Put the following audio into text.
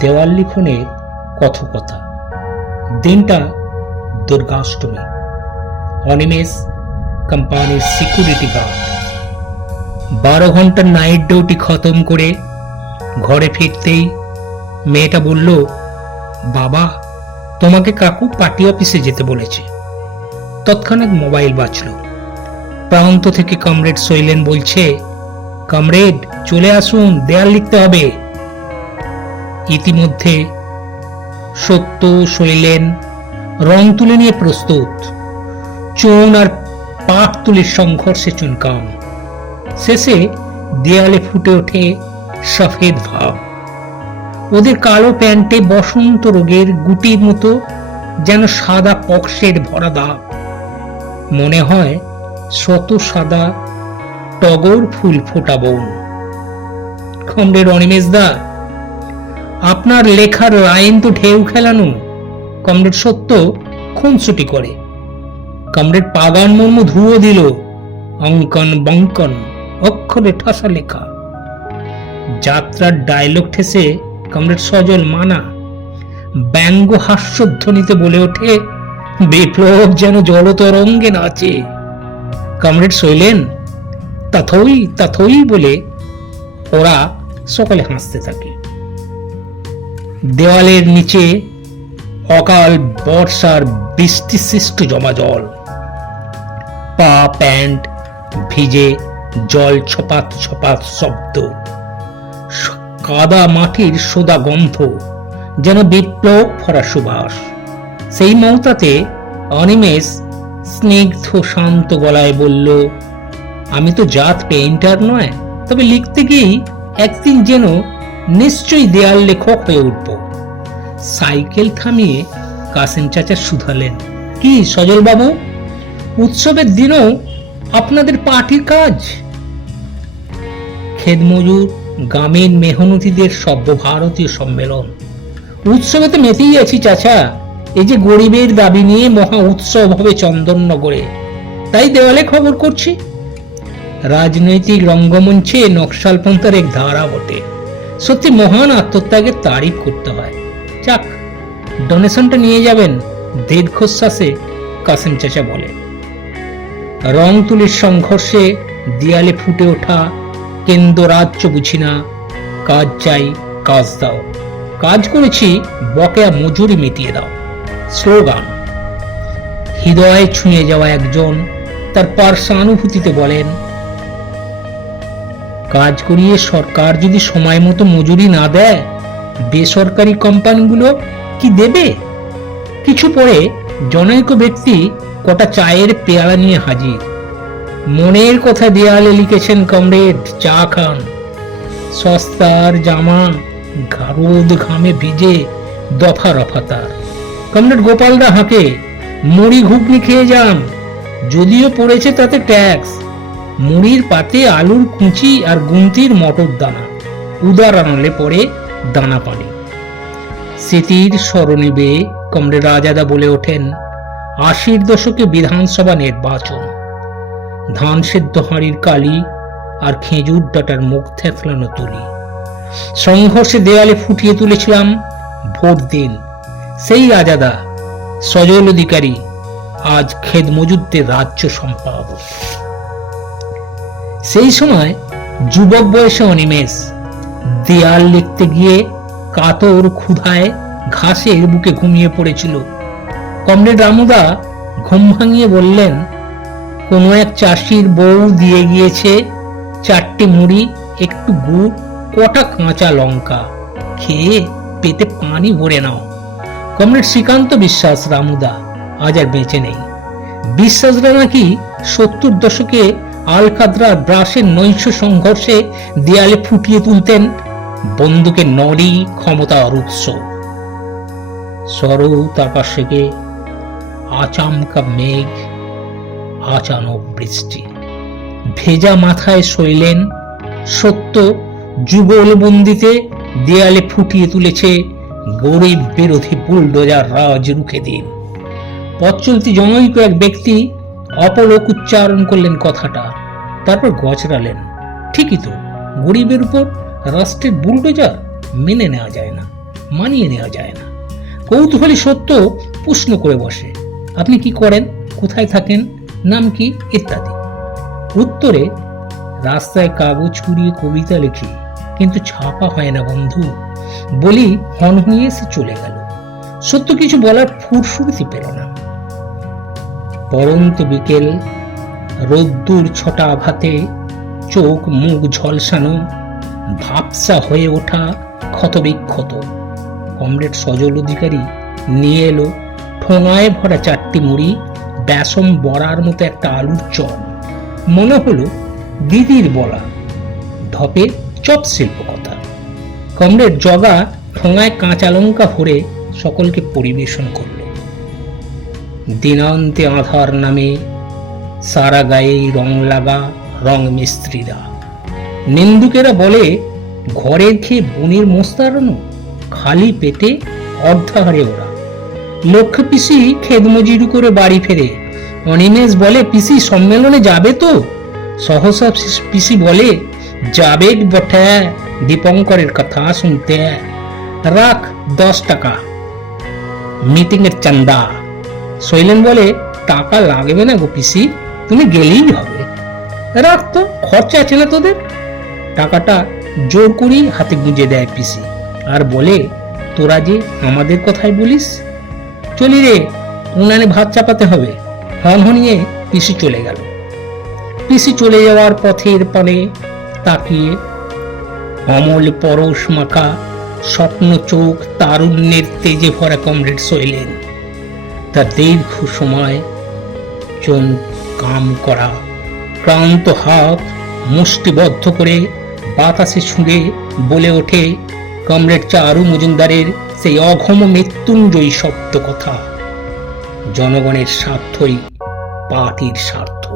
দেওয়াল লিখনের কথকতা দিনটা দুর্গাষ্টমী। অনিমেষ কোম্পানির সিকিউরিটি গার্ড। বারো ঘণ্টার নাইট ডিউটি খতম করে ঘরে ফিরতেই মেয়েটা বলল, বাবা, তোমাকে কাকু পার্টি অফিসে যেতে বলেছে। তৎক্ষণাৎ মোবাইল বাজল। প্রান্ত থেকে কমরেড শৈলেন বলছে, কমরেড, চলে আসুন, দেয়াল লিখতে হবে। ইতিমধ্যে সত্য শৈলেন রং তুলে নিয়ে প্রস্তুত। চুন আর পাট তুলির সংঘর্ষে চুনকাম। শেষে দেয়ালে ফুটে ওঠে সফেদ ভাব। ওদের কালো প্যান্টে বসন্ত রোগের গুটির মতো যেন সাদা পক্সের ভরা দাগ। মনে হয় শত সাদা টগর ফুল ফোটা বোন খন্ডের অনিমেষ দা আপনার লেখার লাইন তো ঢেউ খেলানো। কমরেড সত্য খুনসুটি করে। কমরেড পাগান মর্ম ধুয়ো দিল। অঙ্কন বঙ্কন অক্ষরে ঠাসা লেখা। যাত্রার ডায়লগ ঠেসে কমরেড সজল মানা। ব্যঙ্গ হাস্যধ্বনিতে বলে ওঠে, বিপ্লব যেন জলতরঙ্গে নাচে। কমরেড শৈলেন তাথই তাথই বলে ওরা সকলে হাসতে থাকে। দেওয়ালের নিচে অকাল বর্ষার বৃষ্টি সৃষ্ট জমা জল পা, প্যান্ট ভিজে জল ছপাত ছপাত শব্দ। কাদা মাটির সোদা গন্ধ, যেন বিপ্লব ভরা সুবাস। সেই মৌতাতে অনিমেষ স্নিগ্ধ শান্ত গলায় বলল, আমি তো জাত পেইন্টার নয়, তবে লিখতে গিয়েই একদিন যেন নিশ্চয়ই দেয়াল লেখক হয়ে উঠব। সাইকেল থামিয়ে কাসেম চাচা শুধালেন। কি সজল বাবু উৎসবের দিনও আপনাদের পার্টির কাজ? খেদমজুর গ্রামীণ মেহনতিদের সর্বভারতীয় সম্মেলন। উৎসবে তো মেতেই আছি চাচা। এই যে গরিবের দাবি নিয়ে মহা উৎসব হবে চন্দননগরে, তাই দেওয়ালে খবর করছি। রাজনৈতিক রঙ্গমঞ্চে নকশালপন্থার এক ধারা বটে। সত্যি মহান আত্মত্যাগের তারিফ করতে হয়। যাক, ডোনেশনটা নিয়ে যাবেন, দীর্ঘশ্বাসে, কাসেম চাচা বলে। রং তুলির সংঘর্ষে, দেয়ালে ফুটে ওঠা, কেন্দ্র রাজ্য বুঝি না, কাজ চাই, কাজ দাও। কাজ করেছি, বকেয়া মজুরি মিটিয়ে দাও। স্লোগান, হৃদয়ে ছুঁয়ে যাওয়া একজন, তার পার্শ্বানুভূতিতে বলেন কাজ করিয়ে সরকার যদি সময় মতো মজুরি না দেয়, বেসরকারি কোম্পানিগুলো কি দেবে? কিছু পরে জনৈক ব্যক্তি কটা চায়ের পেয়ালা নিয়ে হাজির। মনের কথা দেয়ালে লিখেছেন কমরেড, চা খান। সস্তার জামা গারদ ঘামে ভিজে দফা রফা তার কমরেড গোপালদা হাঁকে, মুড়ি ঘুগনি খেয়ে যান। যদিও পড়েছে তাতে ট্যাক্স মুড়ির পাতে আলুর কুচি আর গুন্তির মটর দানা। উদার আনলে পরে দানা পানি স্মৃতির স্মরণে বেয়ে কমরেড রাজাদা বলে ওঠেন, আশির দশকে বিধানসভা নির্বাচন। ধান সেদ্ধ হাঁড়ির কালি আর খেজুর ডাটার মুখ থেতলানো তুলি। সংঘর্ষে দেয়ালে ফুটিয়ে তুলেছিলাম ভোট দিন। সেই রাজাদা, সজল অধিকারী, আজ খেদ মজুদদের রাজ্য সম্পাদক। সেই সময় যুবক বয়সে অনিমেষ দেয়াল লিখতে গিয়ে কাতর ক্ষুধায় ঘাসের বুকে ঘুমিয়ে পড়েছিল। কমরেড রামুদা ঘুম ভাঙিয়ে বললেন, কোনো এক চাষির বউ দিয়ে গিয়েছে চারটে মুড়ি, একটু গুড়, কটা কাঁচা লঙ্কা। খেয়ে পেতে পানি ভরে নাও। কমরেড শ্রীকান্ত বিশ্বাস রামুদা আজ আর বেঁচে নেই। বিশ্বাসরা নাকি সত্তর দশকে আলকাদ্রা ব্রাসের নৈশ সংঘর্ষে দেয়ালে ফুটিয়ে তুলতেন বন্দুকের নড়ি ক্ষমতার উৎস। শরৎ আকাশে আচামকা মেঘ আচানক বৃষ্টি। ভেজা মাথায় শৈলেন, সত্য যুগলবন্দিতে দেয়ালে ফুটিয়ে তুলেছে গরিব বিরোধী বুলডোজার রাজ রুখে দিন পথ চলতি জনৈক এক ব্যক্তি অপলোক উচ্চারণ করলেন কথাটা। তারপর গচরালেন ঠিকই তো, গরিবের উপর রাষ্ট্রের বুলডোজার মেনে নেওয়া যায় না, মানিয়ে নেওয়া যায় না। কৌতূহলী সত্য প্রশ্ন করে বসে, আপনি কি করেন? কোথায় থাকেন? নাম কি? ইত্যাদি। উত্তরে, রাস্তায় কাগজ কুড়িয়ে কবিতা লিখি, কিন্তু ছাপা হয় না বন্ধু। বলি হনহনিয়ে এসে চলে গেল। সত্য কিছু বলার ফুরফুরিতে পেল না। পরন্ত বিকেল, রোদ্দুর ছটা আঘাতে চোখ মুখ ঝলসানো, ভাবসা হয়ে ওঠা ক্ষতবিক্ষত। কমরেড সজল অধিকারী নিয়ে এলো ঠোঙায় ভরা চারটি মুড়ি বেসম বড়ার মতো একটা আলুর চপ। মনে হলো দিদির বলা। ধপে চপ শিল্প কথা। কমরেড জগা ঠোঙায় কাঁচা লঙ্কা ভরে সকলকে পরিবেশন করল। দিনান্তে আধার নামে সারা গায়ে রং লাগা রং মিস্ত্রিরা। নিন্দুকেরা বলে ঘরের খেয়ে বনের মোস্তারানো খালি পেটে অর্ধাহারে ওরা। লক্ষ্য পিসি খেদ মজুরি করে বাড়ি ফেরে। অনিমেষ বলে, পিসি, সম্মেলনে যাবে তো? সহসা পিসি বলে, যাবে বটে, দীপঙ্করের কথা শুনতে। রাখ দশ টাকা। মিটিং এর চান্দা। শৈলেন বলে, টাকা লাগবে না গো পিসি, তুমি গেলেই হবে। রাখ তো, খরচা আছে না তোদের? টাকাটা জোর করেই হাতে গুঁজে দেয় পিসি। আর বলে, তোরা যে আমাদের কথাই বলিস, চলি রে, উনানে ভাত চাপাতে হবে। হনহনিয়ে পিসি চলে গেল। পিসি চলে যাওয়ার পথের পানে তাকিয়ে অমল পরশ মাখা স্বপ্ন চোখ তারুণ্যের তেজে ভরা কমরেড শৈলেন। তার দীর্ঘ সময় চোন কাম করা, ক্লান্ত হাত মুষ্টিবদ্ধ করে বাতাসে ছুঁড়ে বলে ওঠে, কমরেড চারু মজুমদারের সেই অঘম মৃত্যুঞ্জয়ী শব্দ কথা জনগণের স্বার্থই পাতির স্বার্থ।